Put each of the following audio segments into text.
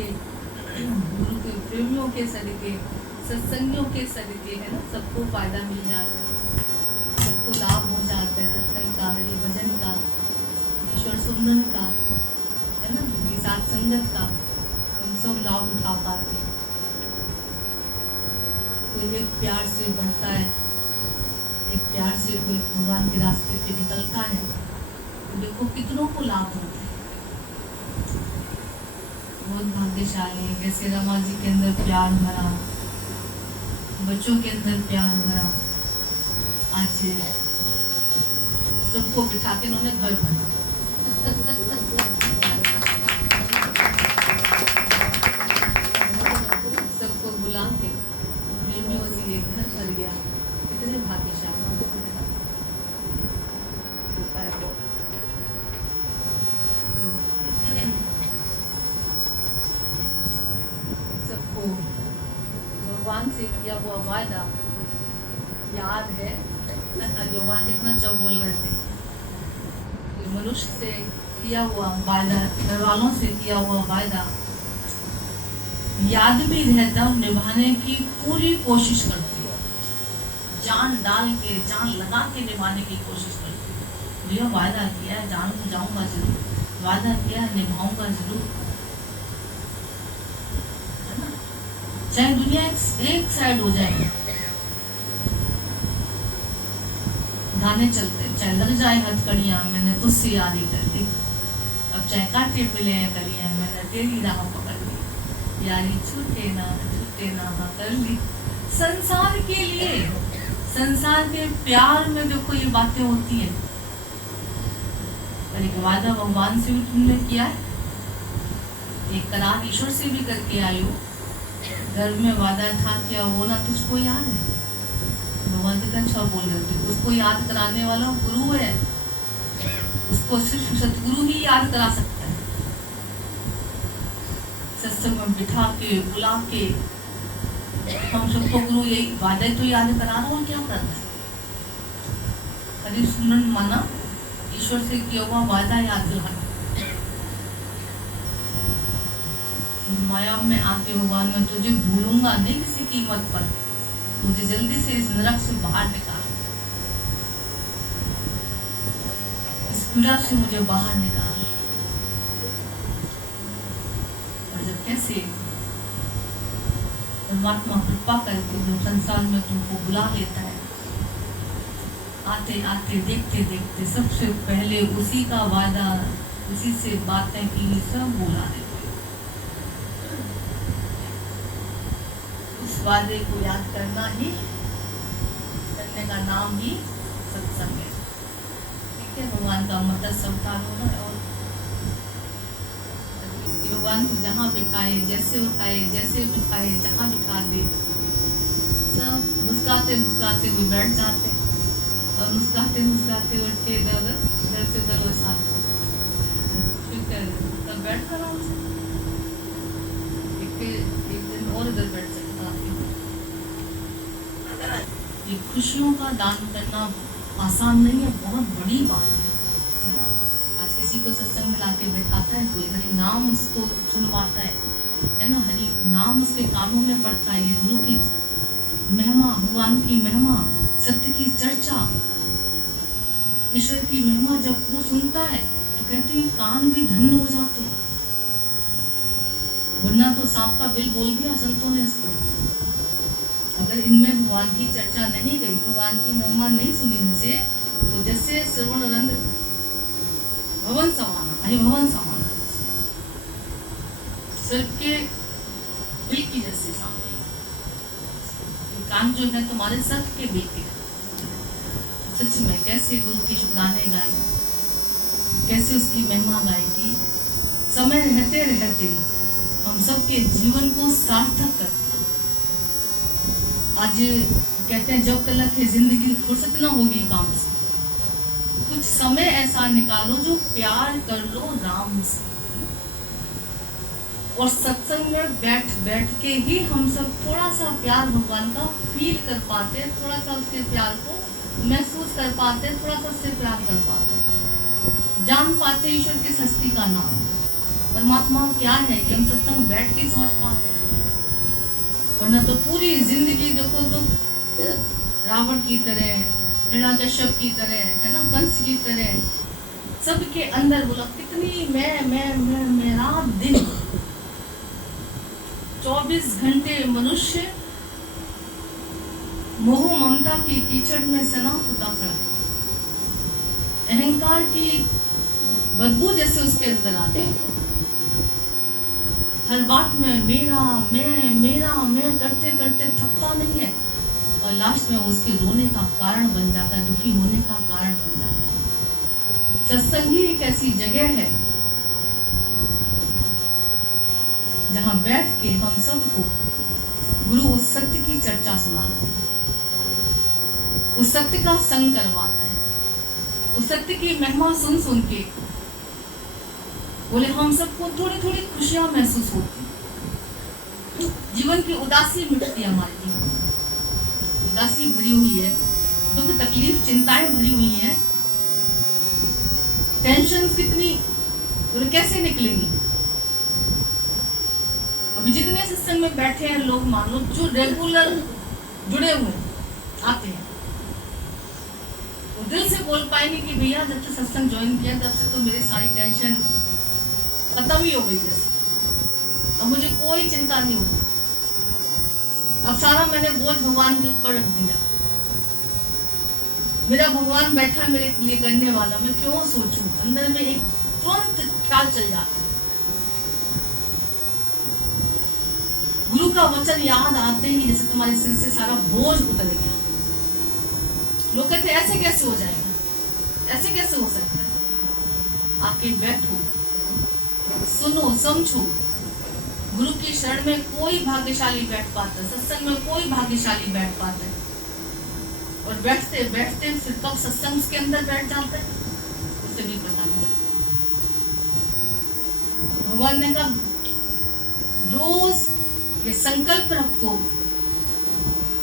सदके, गुरु के प्रेमियों के सदके, सत्संगियों के सदके, है ना, सबको फायदा मिल जाता है, सबको लाभ हो जाता है सत्संग का, हरि भजन का, ईश्वर सुमरन का, है ना, ये साथ संगत का हम सब लाभ उठा पाते हैं। कोई एक प्यार से बढ़ता है, एक प्यार से कोई भगवान के रास्ते पे निकलता है, तो देखो कितनों को लाभ होता है। बहुत भाग्यशाली है। जैसे रमा जी के अंदर प्यार भरा, बच्चों के अंदर प्यार भरा, आज सबको बिठा के उन्होंने घर बना सबको बुला के प्रेमियों से एक घर भर गया। कितने भाग्यशाली सबको भगवान से किया हुआ वादा याद है। भगवान कितना अच्छा बोल रहे थे, मनुष्य से किया हुआ वादा, घर वालों से किया हुआ वादा याद भी रहता, निभाने की पूरी कोशिश करती हो, जान डाल के, जान लगा के निभाने की कोशिश करती हो। भैया वादा किया, जान तो जाऊंगा जरूर, वादा किया, निभाऊंगा जरूर, है ना, चाहे दुनिया एक साइड हो जाए, गाने चलते, चाहे लग जाए हथकड़ियां, मैंने तुझसे यारी कर ली, अब चाहे कांटे मिले हैं कलियां, मैंने तेरी राह पकड़ ली, यारी छूटे ना हाँ कर ली। संसार के लिए, संसार के प्यार में देखो ये बातें होती है। पर एक वादा भगवान से भी तुमने किया है, एक करार ईश्वर से भी करके आई हो। घर में वादा था क्या वो ना तुझको याद है? भगवान कितना अच्छा बोल रहे थे, उसको याद कराने वाला गुरु है, उसको सिर्फ सतगुरु ही याद करा सकता है। सत्संग में बिठा के, बुला के हम सबको गुरु यही वादा तो याद करा रहा, और क्या करना है? हरि सुमरन माना, ईश्वर से किया हुआ वादा याद दिलाना। माया में आके भगवान मैं तुझे भूलूंगा नहीं किसी कीमत पर, मुझे जल्दी से इस नरक से बाहर निकाल, इस पीड़ा से मुझे बाहर निकाल। और जब कैसे परमात्मा कृपा करके जो संसार में तुमको बुला लेता है, आते आते देखते देखते सबसे पहले उसी का वादा, उसी से बातें की, सब बुला देते। उस वादे को याद करना ही, करने का नाम ही सत्संग है। ठीक है, भगवान का मत्स्य अवतार होना है, और भगवान को जहाँ बिठाए, जैसे उठाए, जैसे बिठाए, जहाँ बिठा दे, सब मुस्कुराते मुस्कुराते हुए बैठ जाते, और मुस्कुराते मुस्कुराते उठ के इधर से उधर वसाते, तब बैठ कर आराम से एक दिन और इधर बैठ सकता। ये खुशियों का दान करना आसान नहीं है, बहुत बड़ी बात है। आज किसी को सत्संग में लाके बैठाता है, कोई हरि नाम उसको सुनवाता है ना, हरि नाम उसके कानों में पड़ता है, गुरु की महिमा, भगवान की महिमा, सत्य की चर्चा, ईश्वर की महिमा जब वो सुनता है तो कहते हैं कान भी धन्य हो जाते हैं। वरना तो सांप का बिल बोल दिया संतों ने इसको। अगर इनमें भगवान की चर्चा नहीं गई, भगवान की महिमा नहीं सुनी इनसे, तो जैसे श्रवण रंग भवन समाना, भवन समाना, सिर्फ के बिल की जैसे सामने कान जो है तुम्हारे सर के बिल के। सच में कैसे गुरु की शुभगाने गाए, कैसे उसकी महिमा गाएगी, समय रहते रहते हम सबके जीवन को सार्थक करते। आज कहते हैं जब तक है जिंदगी फुर्सत न होगी काम से, कुछ समय ऐसा निकालो जो प्यार कर लो राम से। और सत्संग में बैठ बैठ के ही हम सब थोड़ा सा प्यार भगवान का फील कर पाते, थोड़ा सा उसके प्यार को महसूस कर पाते, थोड़ा सा उससे प्यार कर पाते, जान पाते ईश्वर की हस्ती का नाम। परमात्मा क्या है कि हम सत्संग बैठ के समझ पाते हैं, वरना तो पूरी जिंदगी देखो तो रावण की तरह, हिरण्यकश्यप की तरह, है ना, कंस की तरह, सबके अंदर बोला कितनी मैं रात दिन 24 घंटे मनुष्य मोह ममता की कीचड़ में सना उठा पड़ा है। अहंकार की बदबू जैसे उसके अंदर आते हैं, हर बात में मेरा मैं करते करते थकता नहीं है, और लास्ट में उसके रोने का कारण बन जाता है, दुखी होने का कारण बन जाता है। सत्संग ही एक ऐसी जगह है जहां बैठ के हम सबको गुरु उस सत्य की चर्चा सुनाते हैं, उस सत्य का संग करवाता है, उस सत्य की महिमा सुन सुन के बोले हम सबको थोड़ी थोड़ी खुशियां महसूस होती, जीवन की उदासी मिटती है, हमारे जीवन में उदासी भरी हुई है, दुख तकलीफ चिंताएं भरी हुई हैं, टेंशन कितनी और कैसे निकलेंगी। अभी जितने सत्संग में बैठे हैं लोग, मान लो जो रेगुलर जुड़े हुए आते हैं, वो दिल से बोल पाएंगे कि भैया जब से सत्संग ज्वाइन किया तब से तो मेरी सारी टेंशन खत्म ही हो गई, जैसे अब मुझे कोई चिंता नहीं होती, अब सारा मैंने बोझ भगवान के ऊपर रख दिया, मेरा भगवान बैठा मेरे लिए करने वाला, मैं क्यों सोचूं। अंदर में एक तुरंत ख्याल चल जाता है, गुरु का वचन याद आते ही जैसे तुम्हारे सिर से सारा बोझ उतर गया। लोग कहते ऐसे कैसे हो जाएगा, ऐसे कैसे हो सकता है। आके बैठो, सुनो, समझो। गुरु की शरण में कोई भाग्यशाली बैठ पाता है, सत्संग में कोई भाग्यशाली बैठ पाता है, और बैठते बैठते फिर कब सत्संग के अंदर बैठ जाता है उसे भी पता नहीं। भगवान ने कहा रोज ये संकल्प रखो,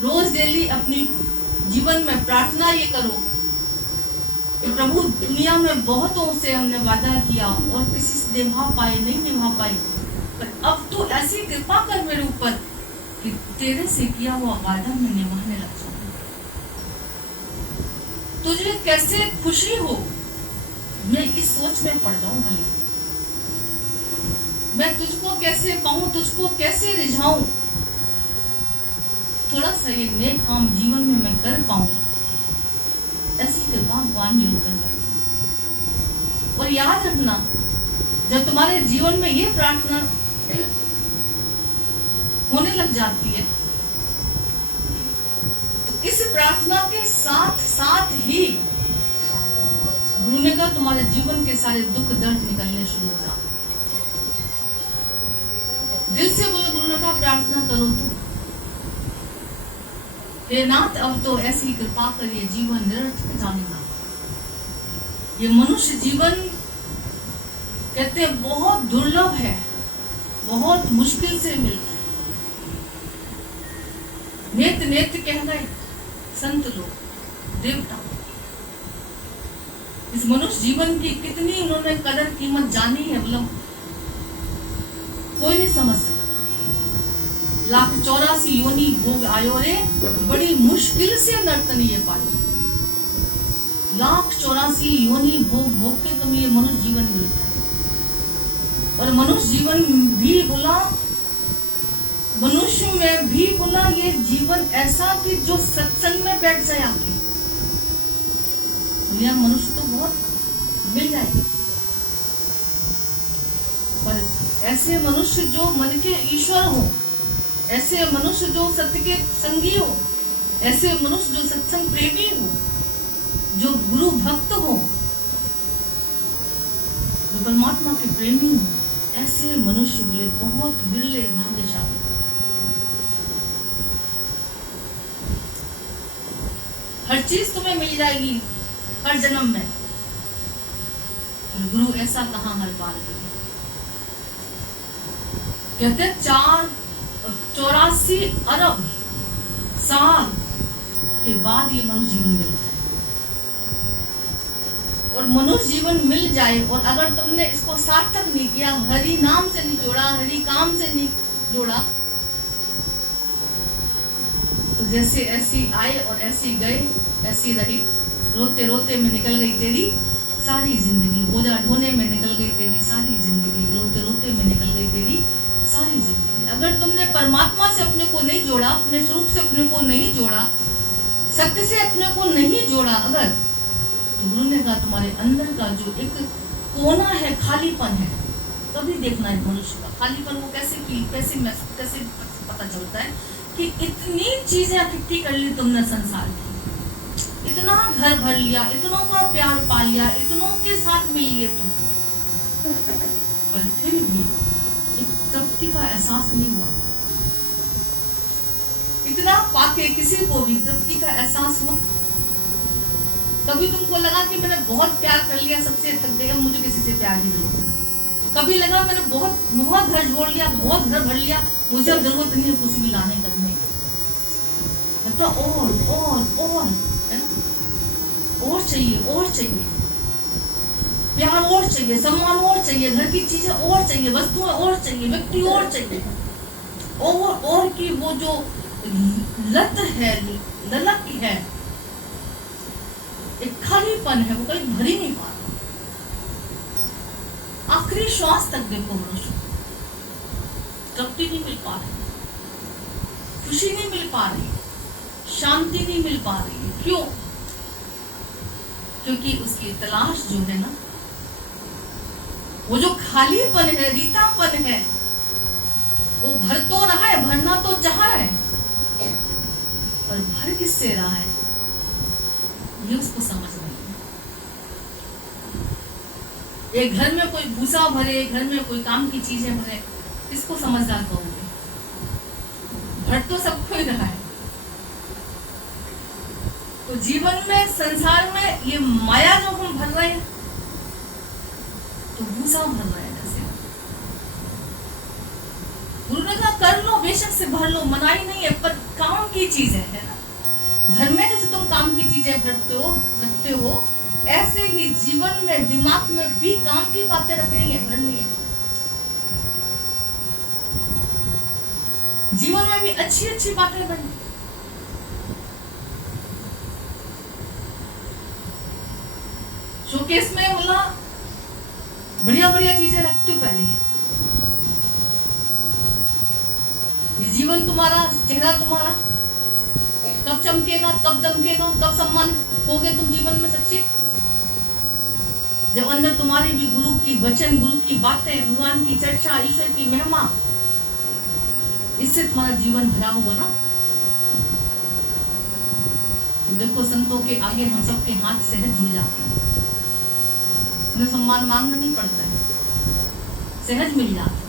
रोज डेली अपनी जीवन में प्रार्थना ये करो कि प्रभु दुनिया में बहुतों से हमने वादा किया और किसी से निभा पाए नहीं निभा पाई, पर अब तो ऐसी कृपा कर मेरे ऊपर कि तेरे से किया हुआ वादा मैं निभाने लग जाऊं। तुझे कैसे खुशी हो, मैं इस सोच में पड़ जाऊं, भले मैं तुझको कैसे पाऊं, तुझको कैसे रिझाऊं, थोड़ा सा ये नेक काम जीवन में मैं कर पाऊं, ऐसी कृपा भगवान मेरे ऊपर करे। और याद रखना, जब तुम्हारे जीवन में ये प्रार्थना होने लग जाती है तो इस प्रार्थना के साथ साथ ही गुरु ने कहा तुम्हारे जीवन के सारे दुख दर्द निकलने शुरू हो जाते। दिल से बोलो, गुरु ने कहा प्रार्थना करो तो हे नाथ अब तो ऐसी कृपा करिए जीवन निरर्थक जाने ना। ये मनुष्य जीवन कहते हैं बहुत दुर्लभ है, बहुत मुश्किल से मिलता है। नेत नेत कह गए संत लोग, देवता। इस मनुष्य जीवन की कितनी उन्होंने कदर कीमत जानी है, मतलब कोई नहीं समझ सकता। 1,84 योनि भोग आयो रे, बड़ी मुश्किल से नर्तन ये पाई। 1,84 योनि भोग भोग के तुम्हें ये मनुष्य जीवन मिलता है। और मनुष्य जीवन भी बोला, मनुष्य में भी बोला ये जीवन ऐसा कि जो सत्संग में बैठ जाए आके, तो यह मनुष्य तो बहुत मिल जाएगा, पर ऐसे मनुष्य जो मन के ईश्वर हो, ऐसे मनुष्य जो सत्य के संगी हो, ऐसे मनुष्य जो सत्संग प्रेमी हो, जो गुरु भक्त हो, जो परमात्मा के प्रेमी हो, ऐसे मनुष्य बोले बहुत विरले भाग्यशाली। हर चीज तुम्हें मिल जाएगी हर जन्म में, गुरु ऐसा कहाँ हर बार करे। कहते 84 अरब साल के बाद ये मनुष्य जीवन मिलता है। और मनुष्य जीवन मिल जाए, और अगर तुमने इसको सार्थक नहीं किया, हरि नाम से नहीं जोड़ा, हरि काम से नहीं जोड़ा, तो जैसे ऐसी आए और ऐसी गए, ऐसी रही। रोते रोते में निकल गई तेरी सारी जिंदगी, बोझा ढोने में निकल गई तेरी सारी जिंदगी, रोते रोते में निकल गई तेरी सारी जिंदगी। अगर तुमने परमात्मा से अपने को नहीं जोड़ा, अपने स्वरूप से अपने को नहीं जोड़ा, सत्य से अपने को नहीं जोड़ा, अगर तो गुरु ने कहा तुम्हारे अंदर का जो एक कोना है, खालीपन है, कभी देखना है मनुष्य का खालीपन वो कैसे पता चलता है कि इतनी चीजें इकट्ठी कर ली तुमने संसार की, इतना घर भर लिया, इतनों का प्यार पा लिया, इतनों के साथ मिल लिए तुम, पर फिर भी एक तृप्ति का एहसास नहीं हुआ। इतना पाके किसी को भी तृप्ति का एहसास हुआ? कभी तुमको लगा कि मैंने बहुत प्यार कर लिया, सबसे थक गया, मुझे किसी से प्यार की जरूरत नहीं? कभी लगा मैंने बहुत घर जोड़ लिया, बहुत घर भर लिया, मुझे अब जरूरत नहीं है कुछ भी लाने करने की? तो और है ना, और चाहिए प्यार, और चाहिए सम्मान, और चाहिए घर की चीजें, और चाहिए वस्तुएं, और चाहिए व्यक्ति, और चाहिए और की वो जो लत है, ललक है, एक खालीपन है, वो कहीं भर ही नहीं पा रहा। आखिरी श्वास तक देखो मनुष्य, तृप्ति नहीं मिल पा रही, खुशी नहीं मिल पा रही, शांति नहीं मिल पा रही। क्यों? क्योंकि उसकी तलाश जो है ना, वो जो खालीपन है, रीतापन है, वो भर तो रहा है, भरना तो चाह है, पर भर किससे रहा है ये उसको समझ नहीं है। एक घर में कोई भूसा भरे, घर में कोई काम की चीजें भरे, इसको समझदार कहोगे? भर तो सबको ही रहा है। तो जीवन में, संसार में ये माया जो हम भर रहे हैं, तो भूसा भर रहे हैं जैसे। गुरु ने कहा कर लो, बेशक से भर लो, मनाही नहीं है, पर काम की चीजें है ना। घर में जैसे तुम काम की चीजें रखते हो, ऐसे ही जीवन में, दिमाग में भी काम की बातें रखनी है, भरनी है। जीवन में भी अच्छी अच्छी बातें भरनी। शोकेस में बोला बढ़िया बढ़िया चीजें रखते हो पहले। ये जीवन तुम्हारा, चेहरा तुम्हारा कब चमकेगा, कब दमकेगा, कब सम्मान होगे तुम जीवन में सच्चे? जब अंदर तुम्हारी भी गुरु की वचन, गुरु की बातें, भगवान की चर्चा, ईश्वर की महिमा, इससे तुम्हारा जीवन भरा हुआ ना। देखो संतों के आगे हम सबके हाथ सहज जुड़ जाते हैं, उन्हें सम्मान मांगना नहीं पड़ता है, सहज मिल जाता है।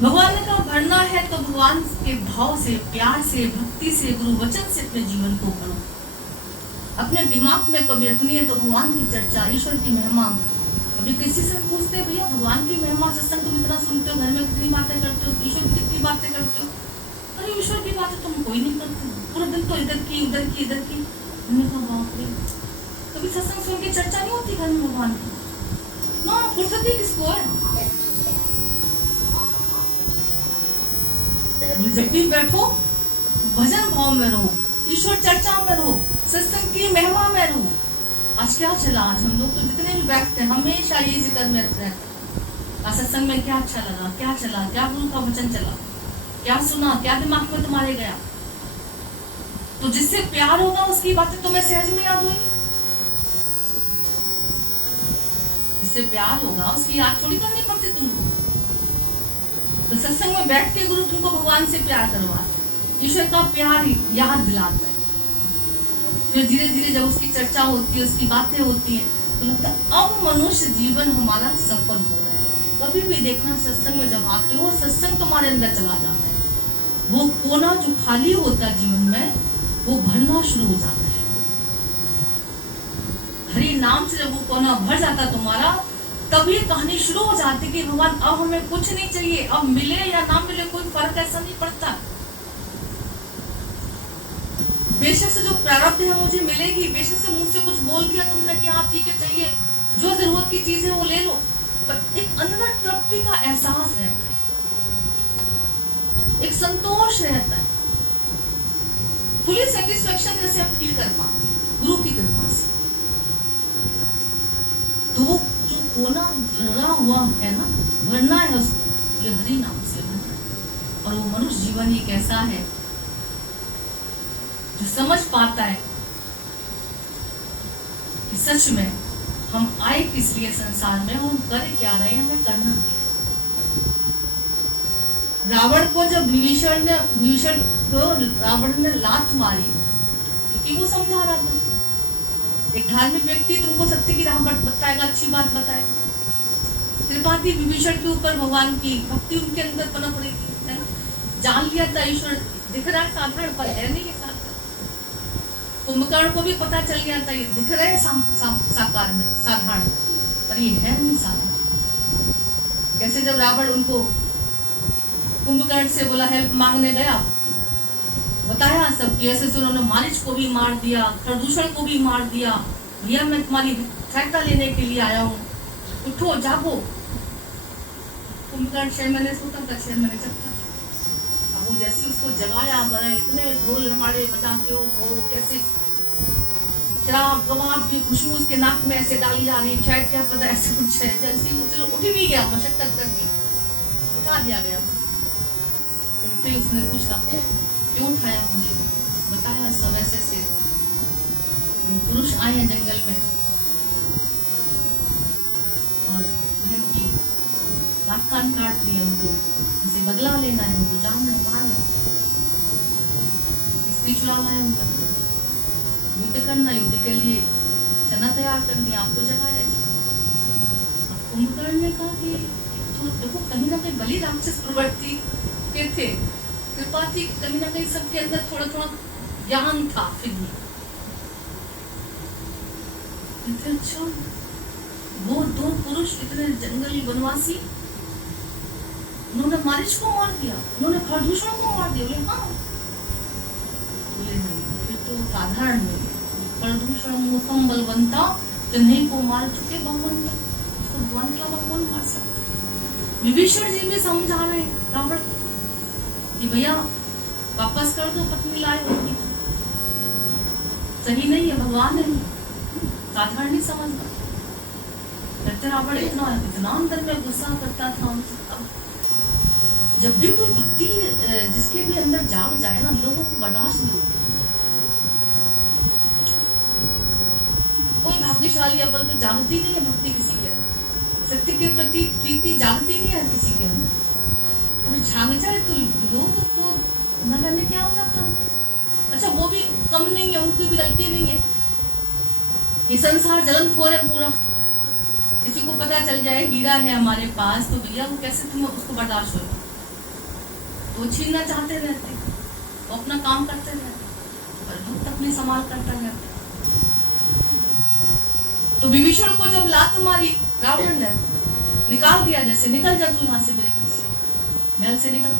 भगवान ने कहा भरना है तो भगवान के भाव से, प्यार से, भक्ति से, गुरु वचन से अपने जीवन को भरो। अपने दिमाग में कभी रखनी है तो भगवान की चर्चा, ईश्वर की महिमा। अभी किसी से पूछते भैया भगवान की महिमा, सत्संग तुम इतना सुनते हो, घर में कितनी बातें करते हो, ईश्वर की कितनी बातें करते हो? अरे ईश्वर की बातें तुम कोई नहीं करते, पूरा दिन तो इधर की उधर की इधर की। हमने कहा बाप रे, कभी सत्संग सुन के चर्चा नहीं होती घर में भगवान की? ना, फुर्सत ही किसको है? जब भी बैठो भजन भाव में रहो, ईश्वर चर्चा में रहो, सत्संग की महिमा में रहो। आज क्या चला? आज हम लोग तो जितने भी बैठते हैं हमेशा ये जिक्र में रहते हैं, सत्संग में क्या अच्छा लगा, क्या चला, क्या गुरु का वचन चला, क्या सुना, क्या दिमाग में तुम्हारे गया। तो जिससे प्यार होगा उसकी बातें तुम्हें सहज में याद होगी। जिससे प्यार होगा उसकी याद थोड़ी करनी पड़ती तुमको। तो सत्संग में बैठ के गुरु तुमको भगवान से प्यार करवाता है, ईश्वर का प्यार याद दिलाता है। फिर धीरे धीरे जब उसकी चर्चा होती है, उसकी बातें होती हैं, तो लगता है अब मनुष्य जीवन हमारा सफल हो रहा है। कभी भी देखना सत्संग में जब आते हो और सत्संग तुम्हारे अंदर चला जाता है, वो कोना जो खाली होता है जीवन में, वो भरना शुरू हो जाता है। हरि नाम से जब वो कोना भर जाता है तुम्हारा, तब ये कहानी शुरू हो जाती है कि भगवान अब हमें कुछ नहीं चाहिए, अब मिले या ना मिले कोई फर्क ऐसा नहीं पड़ता। बेशक से जो प्रारब्ध है मुझे मिलेगी, बेशक से मुझसे कुछ बोल दिया तुमने कि हाँ ठीक है चाहिए, जो जरूरत की चीज है वो ले लो, पर एक अंदर तृप्ति का एहसास रहता है, एक संतोष रहता है, फुली सेटिस्फेक्शन जैसे आप फील कर पाते गुरु की कृपा से। तो वो जो कोना भरा हुआ है ना, भरना है उसको, ये हरि नाम से भरना है। और वो मनुष्य जीवन ही कैसा है जो समझ पाता है कि सच में हम आए किस लिए संसार में, हम कर क्या रहे हैं, हमें करना क्या है। रावण को जब विभीषण को रावण ने लात मारी क्योंकि वो समझा रहा था, एक धार्मिक व्यक्ति तुमको सत्य की राह बताएगा, अच्छी बात बताएगा। त्रिपाठी विभीषण के ऊपर भगवान की भक्ति उनके अंदर पनप रही थी, है ना, जान लिया था ईश्वर दिख रहा है साधारण, पर है नहीं ये साधारण। कुंभकर्ण को भी पता चल गया था ये दिख रहे साकार में साधारण, पर ये है नहीं साधारण। कैसे जब रावण उनको कुंभकर्ण से बोला हेल्प मांगने गया, बताया सब कि ऐसे उन्होंने मारीच को भी मार दिया, प्रदूषण को भी मार दिया, भैया मैं तुम्हारी सहायता लेने के लिए आया हूँ, उठो जागो। कुंभकर्ण 6 महीने सोता था, 6 महीने जगता। अब वो जैसे उसको जगाया, बड़ा इतने ढोल नगाड़े बजा के हो कैसे शराब गवाब की खुशबू उसके नाक में ऐसे डाली जा रही है, शायद क्या पता ऐसे कुछ है, जैसे वो चलो उठ भी गया, मशक्कत करके उठा दिया गया। उठते उसने पूछा क्यों उठाया मुझे, बताया सब ऐसे से पुरुष आए हैं जंगल में और बहन की नाक कान काट दिए, उनको उसे बदला लेना है, उनको जानना है, मारना, स्त्री चुराना है, उनको युद्ध करना, युद्ध के लिए सेना तैयार करनी, आपको जगाया। कुंभकर्ण ने कहा कि तो देखो कहीं ना कहीं बलि राक्षस प्रवृत्ति के थे, कृपा थी, कहीं ना कहीं सबके अंदर थोड़ा थोड़ा ज्ञान था। फिर भी अच्छा वो 2 पुरुष इतने जंगली वनवासी, उन्होंने मारीच को मार दिया, उन्होंने प्रदूषण को मार दिया। बोले हाँ, बोले नहीं फिर तो साधारण नहीं, प्रदूषण मौसम बलवंता जिन्हें को मार चुके भगवंता, उसको भगवान के अलावा कौन मार सकता। विभीषण जी भी समझा रहे रावण कि भैया वापस कर दो, पत्नी लाए होगी, सही नहीं है, भगवान है, साधारण नहीं समझना। कहते रावण इतना अंदर में गुस्सा करता था। अब जब भी कोई भक्ति जिसके भी अंदर जाग जाए ना, लोगों को बर्दाश्त नहीं होती। कोई भाग्यशाली अव्वल तो जागती नहीं है भक्ति किसी के अंदर, सत्य के प्रति प्रीति जागती नहीं है किसी के अंदर, और झाग जाए तो लोग तो न करने क्या हो जाता है। अच्छा वो भी कम नहीं है, उनकी भी गलती नहीं है, ये संसार जलनखोर है पूरा। किसी को पता चल जाए हीरा है हमारे पास, तो भैया वो कैसे तुम्हें उसको बर्दाश्त होगा, तो छीनना चाहते रहते, वो अपना काम करते रहते, पर भक्त अपनी संभाल करता रहता। तो विभीषण को जब लात मारी रावण ने, निकाल दिया, जैसे निकल जा तू यहाँ से, मेरे घर से, महल से निकल।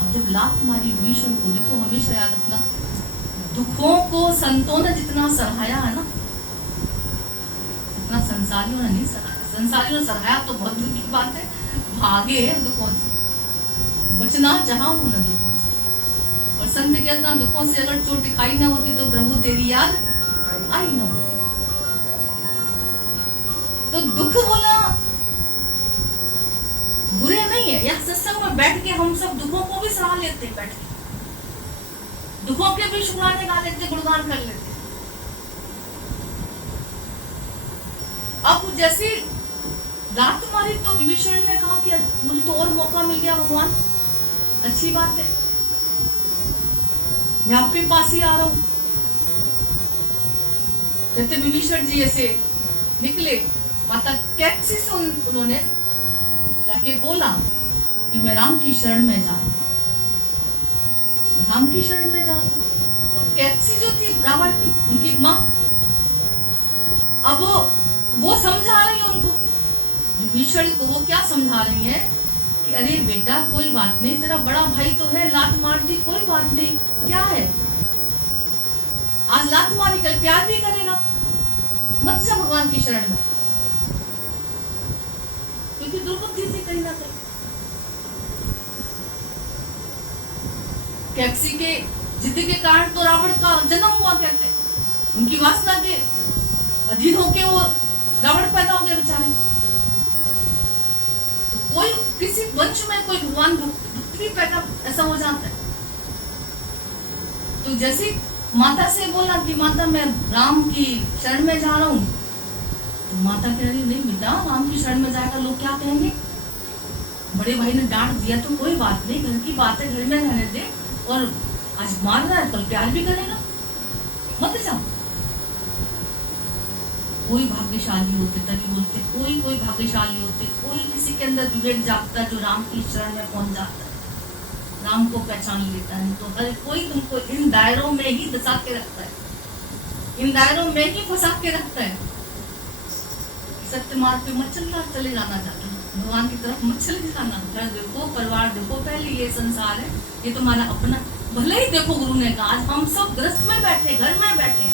अब जब लात मारी विभीषण को, देखो हमेशा याद रखना, दुखों को संतों ने जितना सराहाया है ना, उतना संसारियों ने नहीं सराहाया। संसारियों ने सराहाया तो बहुत दुख की बात है, भागे दुखों से, बचना चाहा उन्होंने दुखों से। और संत कहता है दुखों से अगर चोट दिखाई ना होती तो प्रभु तेरी याद आई ना होती। तो दुख बोला बुरे नहीं है, या सत्संग में बैठ के हम सब दुखों को भी सराह लेते हैं, बैठ के दुखों के भी शुक्राने गा लेते, गुणगान कर लेते। अब जैसे लात मारी तो विभीषण ने कहा कि मुझे तो और मौका मिल गया भगवान, अच्छी बात है, मैं आपके पास ही आ रहा हूं। जैसे विभीषण जी ऐसे निकले, माता कैथी से उन्होंने जाके बोला कि मैं राम की शरण में जा रहा हूं, राम की शरण में जा रहा हूं। तो कैथी जो थी रावण की, उनकी माँ, अब वो समझा रही है उनको, विभीषण को वो क्या समझा रही है कि अरे बेटा कोई बात नहीं, तेरा बड़ा भाई तो है, लात मार दी कोई बात नहीं, क्या है, आज लात मारी कल प्यार भी करेगा। मत जा भगवान की शरण में, क्योंकि दुर्बुद्धि थी कहीं ना कहीं। कैप्सी के जिद के कारण तो रावण का जन्म हुआ, कहते हैं उनकी वासना के अधीन होके वो रावण पैदा हो गए बेचारे। तो कोई किसी वंश में कोई भगवान भक्त भी पैदा ऐसा हो जाता है। तो जैसे माता से बोला कि माता मैं राम की शरण में जा रहा हूँ, तो माता कह रही नहीं बेटा, राम की शरण में जाएगा लोग क्या कहेंगे। बड़े भाई ने डांट दिया तो कोई बात नहीं, घर की बात है, घर में रहने दे, और आज मार रहा है कल प्यार भी करेगा, मत जाओ। कोई भाग्यशाली होते, तभी बोलते कोई भाग्यशाली होते, कोई किसी के अंदर विवेक जागता जो राम की शरण में पहुंच जाता है, राम को पहचान लेता है। तो हर कोई तुमको इन दायरों में ही दसा के रखता है, इन दायरों में ही फंसा के रखता है। सत्य मार्ग पे मत चले जाना चाहते, भगवान की तरफ मत चले जाना। घर देखो, परिवार देखो, पहले ये संसार है, ये तुम्हारा अपना। भले ही देखो गुरु ने कहा आज हम सब ग्रस्त में बैठे, घर में बैठे,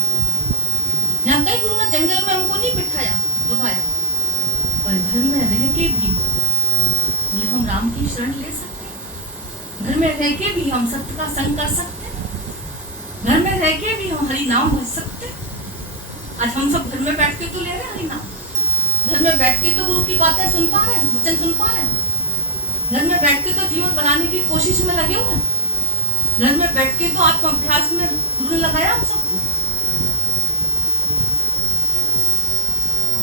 यहाँ कई गुरु ने जंगल में हमको नहीं बिठाया बताया, पर घर में रह के भी बोले हम राम की शरण ले सकते हैं, घर में रह के भी हम सत्य का संग कर सकते हैं, घर में रह के भी हम हरि नाम भज सकते हैं। आज हम सब घर में बैठ के तो ले रहे हैं हरि नाम, घर में बैठ के तो गुरु की बातें सुन पा रहे हैं, वचन सुन पा रहे हैं, घर में बैठ के तो जीवन बनाने की कोशिश में लगे हुए हैं, घर में बैठ के तो आत्म अभ्यास में गुरु ने लगाया हम सबको।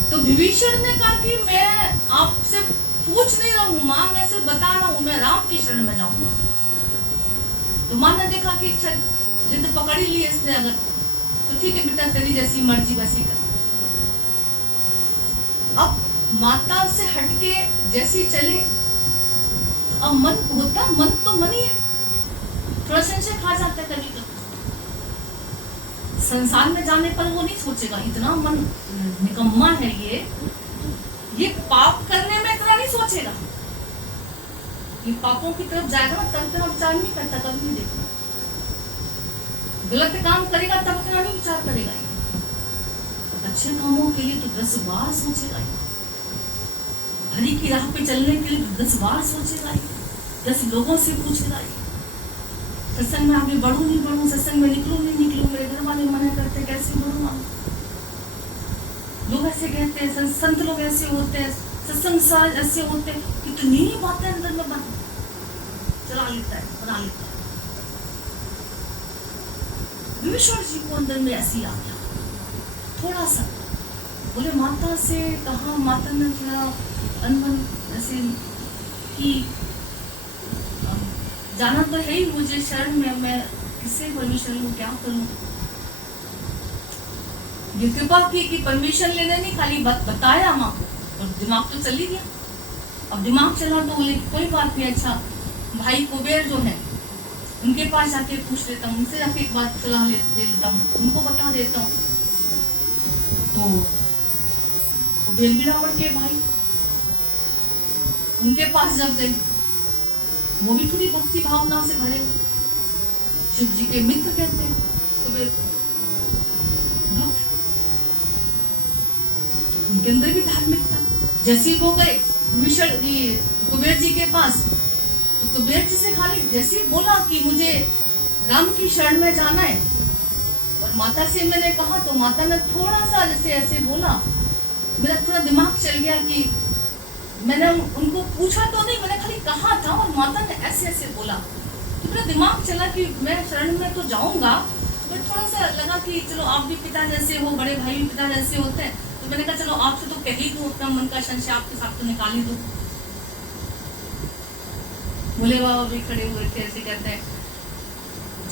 तो विभीषण ने कहा कि मैं आपसे पूछ नहीं रहा हूँ माँ, मैं सिर्फ बता रहा हूँ मैं राम की शरण में जाऊंगा। तो माँ ने देखा कि जिद पकड़ ही ली इसने, अगर तो ठीक है बेटा तेरी जैसी मर्जी वैसी कर। अब माता से हटके जैसी चले, अब मन होता, मन तो मन ही है, थोड़ा संशय खा जाता है कभी कभी। संसार में जाने पर वो नहीं सोचेगा, इतना मन निकम्मा है ये पाप करने में इतना नहीं सोचेगा। ये पापों की तरफ जाएगा ना तब इतना विचार नहीं करता, कभी नहीं देखना। गलत काम करेगा तब इतना नहीं विचार करेगा, अच्छे कामों के लिए तो 10 बार सोचेगा, हरि की राह पे चलने के लिए 10 बार सोचेगा, 10 लोगों से पूछेगा सत्संग में आगे बढ़ूं नहीं बढ़ूं, सत्संग में निकलूं नहीं निकलूं, मेरे घर वाले मना करते कैसे बढ़ूं, लोग ऐसे कहते हैं, संत लोग ऐसे होते हैं, सत्संग साज ऐसे होते हैं, कितनी बातें अंदर में चला लेता है, बना लेता है। विभीषण जी को अंदर में ऐसी आ गया थोड़ा सा, बोले माता से कहा, माता ने थोड़ा अनबन ऐसे कि जाना तो है ही मुझे शरण में, मैं किससे परमिशन लूं, क्या करूं। ये कृपा की कि परमिशन लेने नहीं, खाली बताया माँ को, और दिमाग तो चल ही गया। अब दिमाग चला तो बोले कोई बात नहीं, अच्छा भाई कुबेर जो है उनके पास जाके पूछ लेता हूँ, उनसे जाके एक बात सलाह ले लेता हूँ, उनको बता देता हूँ। तो कुबेर भी रावण के भाई, उनके पास जब गए वो भी थोड़ी भक्ति भावना से भरे हुए, शिव जी के मित्र कहते हैं कुबेर, भक्त, उनके अंदर भी धार्मिकता। जैसे वो गए विभीषण कुबेर जी के पास, तो कुबेर जी से खाली जैसे बोला कि मुझे राम की शरण में जाना है, और माता से मैंने कहा, तो माता ने थोड़ा सा जैसे ऐसे बोला, मेरा थोड़ा दिमाग चल गया कि मैंने उनको पूछा तो नहीं, मैंने खाली कहा था और माता ने ऐसे ऐसे बोला, तो मेरा दिमाग चला कि मैं शरण में तो जाऊंगा, तो थोड़ा सा लगा कि चलो आप भी पिता जैसे हो, बड़े भाई भी पिता जैसे होते हैं, तो मैंने कहा चलो आपसे तो कह ही दूं, अपना मन का संशय आपके साथ तो निकाल ही दूं। बोले बाबा भी खड़े हुए थे, ऐसे कहते हैं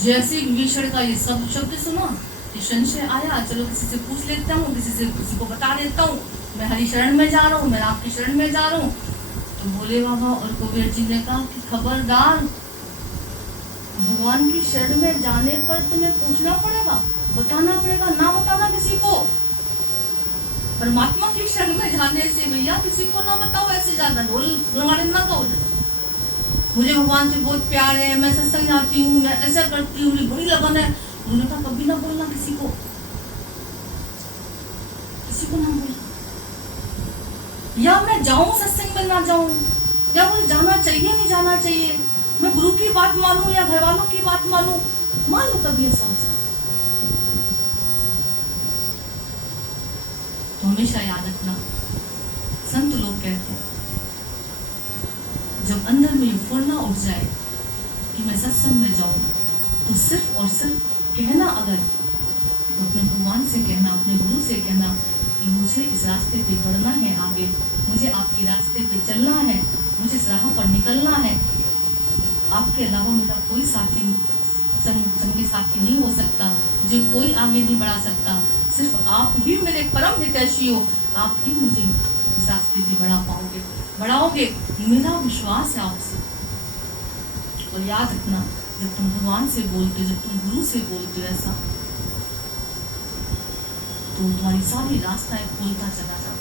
जैसे विभीषण का ये सब शब्द सुना, ये संशय आया, चलो किसी से पूछ लेता हूँ, किसी को बता देता हूँ, मैं हरि शरण में जा रहा हूँ, मैं आपकी शरण में जा रहा हूँ। तो बोले बाबा और कुबेर जी ने कहा कि खबरदार, भगवान की शरण में जाने पर तुम्हें पूछना पड़ेगा, बताना पड़ेगा, ना बताना किसी को। परमात्मा की शरण में जाने से भैया किसी को ना बताओ, ऐसे ज्यादा ढोल लगाने ना कहो, मुझे भगवान से बहुत प्यार है, मैं सत्संग जाती हूँ, मैं ऐसा करती हूँ, मुझे बड़ी लगन है, गुरु ने कहा कभी ना बोलना किसी को ना बोलना, या मैं जाऊं सत्संग में ना जाऊं, या मुझे जाना चाहिए नहीं जाना चाहिए, मैं गुरु की बात मानूं या घर वालों की बात मानूं, मान लो कभी ऐसा हो सकता। तो हमेशा याद रखना, संत लोग कहते हैं जब अंदर में ये फुर्ना उठ जाए कि मैं सत्संग में जाऊं, तो सिर्फ और सिर्फ कहना, अगर तो अपने भगवान से कहना, अपने गुरु से कहना कि मुझे इस रास्ते पे बढ़ना है आगे, मुझे आपके रास्ते पे चलना है, मुझे इस राह पर निकलना है, आपके अलावा मेरा कोई साथी संगी साथी नहीं हो सकता, मुझे कोई आगे नहीं बढ़ा सकता, सिर्फ आप ही मेरे परम हितैषी हो, आप ही मुझे इस रास्ते पे बढ़ाओगे, मेरा विश्वास है आपसे। और याद रखना, जब तुम भगवान से बोलते हो, जब तुम गुरु से बोलते हो ऐसा, तो तुम्हारी सारी रास्ताएं खोलता चला जाता है।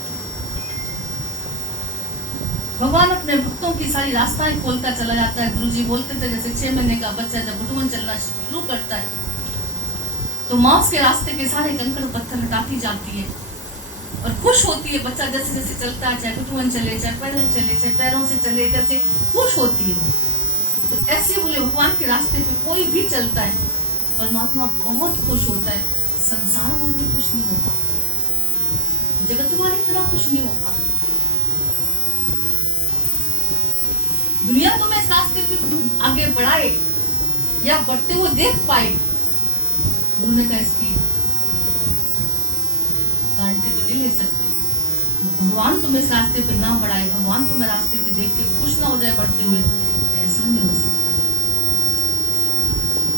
भगवान अपने भक्तों की सारी रास्ताएं खोलता चला जाता है। गुरुजी बोलते थे जैसे 6 महीने का बच्चा जब घुटुवन चलना शुरू करता है, तो माँ उसके रास्ते के सारे कंकड़ पत्थर हटाती जाती है और खुश होती है। बच्चा जैसे जैसे चलता है, चाहे घुटुवन चले, चाहे पैदल चले, चाहे पैरों से चले, कैसे खुश होती है। तो ऐसे बोले भगवान के रास्ते पे कोई भी चलता है, परमात्मा बहुत खुश होता है। संसार वाले खुश नहीं होता, जगत वाले इतना खुश नहीं होता। दुनिया तुम्हें इस रास्ते पे आगे बढ़ाए या बढ़ते हुए देख पाए, उन्होंने कहा इसकी गारंटी तो नहीं ले सकते। भगवान तुम्हें इस रास्ते पे ना बढ़ाए, भगवान तुम्हें रास्ते पे देख के खुश ना हो जाए बढ़ते हुए, ऐसा नहीं हो सकता।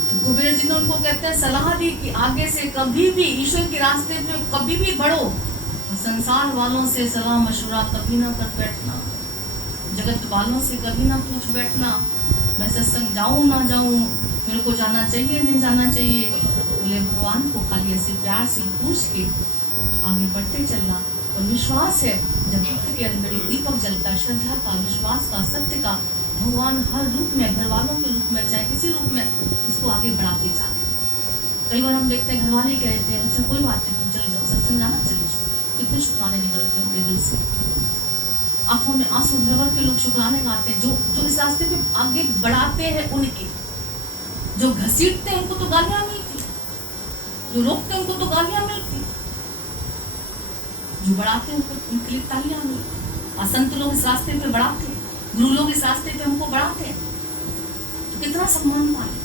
तो कुबेर जी ने उनको कहते हैं सलाह दी कि आगे से कभी भी ईश्वर के रास्ते पे कभी भी बढ़ो, तो संसार वालों से सलाह मशवरा कभी ना कर बैठना, जगत वालों से कभी ना पूछ बैठना, मैं सत्संग जाऊं ना जाऊं, मेरे को जाना चाहिए नहीं जाना चाहिए। बोले भगवान को खाली ऐसे प्यार से पूछ के आगे बढ़ते चलना। और विश्वास है, जब भक्त के अंदर एक दीपक जलता है, श्रद्धा का, विश्वास का, सत्य का, भगवान हर रूप में, घर वालों के रूप में, चाहे किसी रूप में, उसको आगे बढ़ाते जाते। कई बार हम देखते हैं घर वाले कह देते हैं अच्छा कोई बात नहीं, तुम चले जाओ सत्संग जाना, चले जाओ, कितने शुक्राने निकलते हैं उनके दिल से, आंखों में आंसू भर भर के लोग शुक्राने गाते हैं। जो इस रास्ते पे आगे बढ़ाते हैं उनके, जो घसीटते हैं उनको तो गालियां मिलती, जो रोकते हैं उनको तो गालियां मिलती, जो बढ़ाते हैं उनके लिए तालियां मिलती। और संत लोग इस रास्ते पे बढ़ाते हैं, गुरु लोग इस रास्ते पे हमको बढ़ाते हैं, तो कितना सम्मान पा लेते हैं।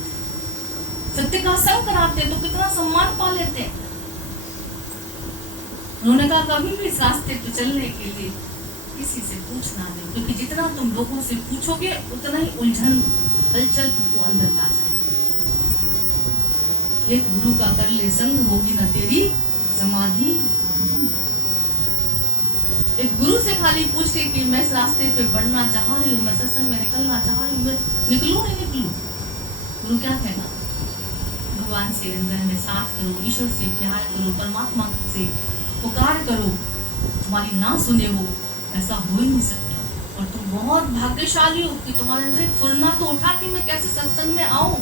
सत्य का संग कराते हैं तो कितना सम्मान पा लेते हैं। उन्होंने कहा कभी भी इस रास्ते पे चलने के लिए किसी से पूछना नहीं, क्योंकि जितना तुम लोगों से पूछोगे उतना ही उलझन हलचल तुमको अंदर आ जाएगी। एक गुरु का कर ले संग, होगी न तेरी समाधि। एक गुरु से खाली पूछ के कि मैं इस रास्ते पे बढ़ना चाह रही हूँ, मैं सत्संग में निकलना चाह रही हूँ, मैं निकलूं नहीं निकलूं, गुरु क्या कहना, भगवान से अंदर में साथ करो, ईश्वर से प्यार करो, परमात्मा से पुकार करो, तुम्हारी ना सुने वो, ऐसा हो ही नहीं सकता। और तुम बहुत भाग्यशाली हो कि तुम्हारे अंदर फुरना तो उठा कि मैं कैसे सत्संग में आऊं,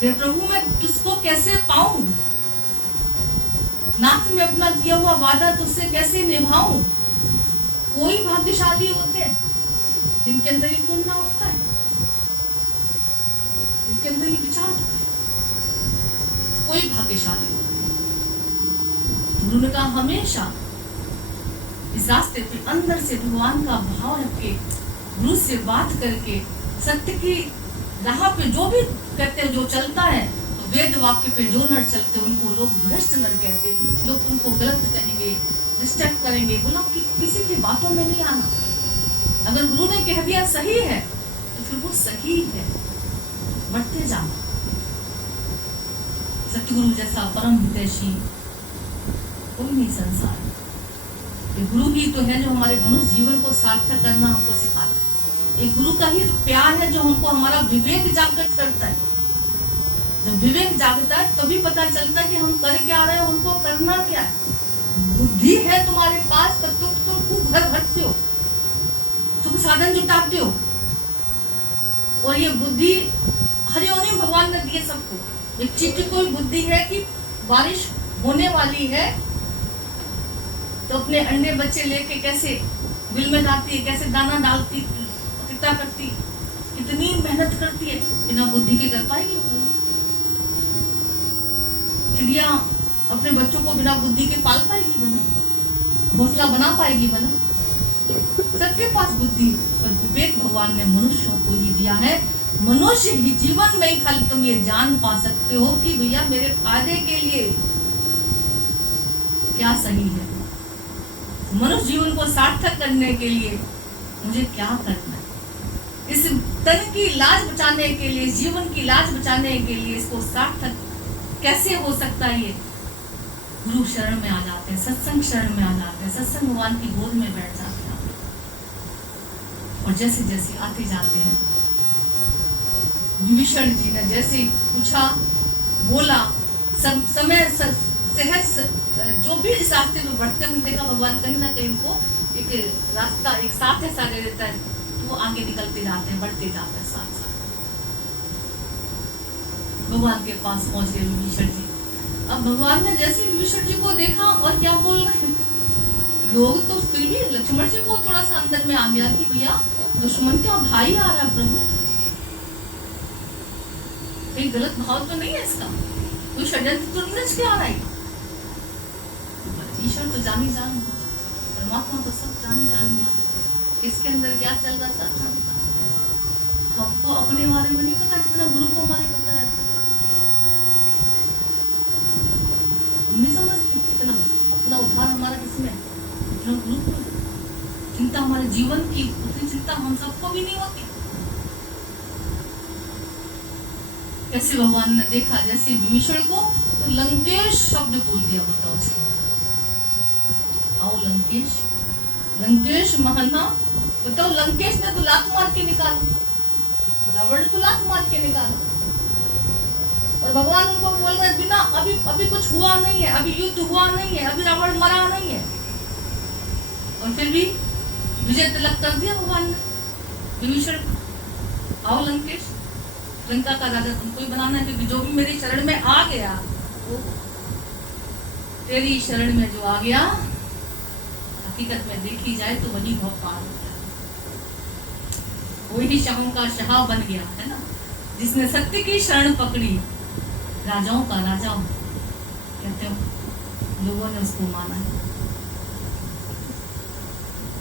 प्रभु मैं किसको कैसे पाऊं, नाथ में अपना किया हुआ वादा तुझसे कैसे निभाऊं। कोई भाग्यशाली होते हैं जिनके अंदर ये फुरना उठता है, जिनके अंदर ये विचार उठता है, कोई भाग्यशाली होते हैं। गुरु ने कहा हमेशा इस रास्ते पे अंदर से भगवान का भाव रख के, गुरु से बात करके, सत्य की राह पे जो भी कहते हैं, जो चलता है, तो वेद वाक्य पे जो नर चलते उनको लोग भ्रष्ट नर कहते, लोग तुमको गलत कहेंगे, डिस्टर्ब करेंगे। बोलो कि किसी की बातों में नहीं आना, अगर गुरु ने कह दिया सही है तो फिर वो सही है, बढ़ते जाना। सतगुरु जैसा परम हितैषी कोई नहीं संसार में। ये गुरु ही तो है जो हमारे मनुष्य जीवन को सार्थक करना हमको सिखाता है। एक गुरु का ही तो प्यार है जो हमको हमारा विवेक जागृत करता है। जब विवेक जागता है तभी पता चलता है कि हम कर क्या रहे हैं, उनको करना क्या है। बुद्धि है तुम्हारे पास तब तो तुम खूब घर भरते हो, सुख साधन जुटाते हो, और ये बुद्धि खड़े होने में भगवान ने दिए सबको। एक चींटी को बुद्धि है कि बारिश होने वाली है तो अपने अंडे बच्चे लेके कैसे बिल में जाती है, कैसे दाना डालती, कितना करती, कितनी मेहनत करती है, बिना बुद्धि के कर पाएगी? चिड़िया अपने बच्चों को बिना बुद्धि के पाल पाएगी? बना घोंसला बना पाएगी? बना सबके पास बुद्धि, पर विवेक भगवान ने मनुष्यों को ही दिया है। मनुष्य ही जीवन में ही खाली तुम ये जान पा सकते हो कि भैया मेरे फायदे के लिए क्या सही है, मनुष्य जीवन को सार्थक करने के लिए मुझे क्या करना है, इस तन की लाज बचाने के लिए, जीवन की लाज बचाने के लिए इसको सार्थक कैसे हो सकता है? ये गुरु शरण में आ जाते हैं, सत्संग शरण में आ जाते हैं, सत्संग भगवान की गोद में बैठ जाते हैं। और जैसे जैसे आते जाते हैं, विभीषण जी ने जैसे पूछा, बोला, समय सहज जो भी इस रास्ते में बढ़ते हैं, देखा भगवान कहीं ना कहीं इनको एक रास्ता, एक साथ ऐसा दे देता है, तो वो आगे निकलते जाते हैं, बढ़ते जाते हैं साथ साथ। भगवान के पास पहुंच गए विभीषण जी। अब भगवान ने जैसे विभीषण जी को देखा और क्या बोल रहे हैं लोग, तो फिर भी लक्ष्मण जी को थोड़ा सा अंदर में आ गया कि भैया दुश्मन का भाई आ रहा, प्रभु कहीं गलत भाव तो नहीं है इसका, कोई षड्यंत्र तो नहीं रच के आ रहा है? ईश्वर तो जानी जान, परमात्मा तो सब जान, किसके अंदर क्या चल रहा सब जानता। हमको अपने बारे में नहीं पता, जितना गुरु को हमारे पता रहता। तुम नहीं समझते इतना अपना उद्धार हमारा किसमें, इतना गुरु को चिंता, हमारे जीवन की उतनी चिंता हम सबको भी नहीं होती। कैसे भगवान ने देखा, जैसे विभीषण को तो लंकेश शब्द बोल दिया, बताओ आओ लंकेश, लंकेश महना, बताओ लंकेश ने तो लात मार के निकाला, रावण ने तो लात मार के निकाला, और भगवान उनको बोल रहे बिना अभी कुछ हुआ नहीं है, अभी युद्ध हुआ नहीं है, अभी रावण मरा नहीं है, और फिर भी विजय तिलक कर दिया भगवान ने विभीषण। आओ लंकेश, लंका का राजा तुमको ही बनाना है, क्योंकि जो भी मेरी शरण में आ गया, वो तेरी शरण में जो आ गया, हकीकत में देखी जाए तो वही बहुत पार हो गया, वही शाहों का शाह बन गया, है ना। जिसने सत्य की शरण पकड़ी, राजाओं का राजा कहते हो, लोगों ने उसको माना है।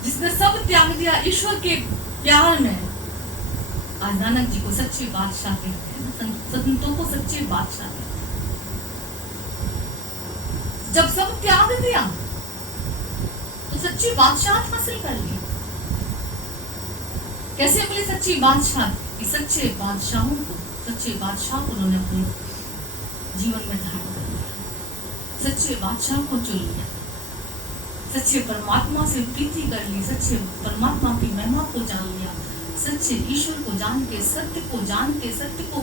जिसने सब त्याग दिया ईश्वर के प्यार में, आज नानक जी को सच्चे बादशाह कहते हैं, संतों को सच्चे बादशाह कहते हैं। जब सब त्याग दिया तो सच्ची बादशाह हासिल कर ली। कैसे बोले सच्ची बादशाह? कि सच्चे बादशाहों को, सच्चे बादशाह को उन्होंने अपने जीवन में धारण कर लिया, सच्चे बादशाह को चुन लिया, सच्चे परमात्मा से प्रीति कर ली, सच्चे परमात्मा की महिमा को जान लिया, सच्चे ईश्वर को जान के, सत्य को जान के, सत्य को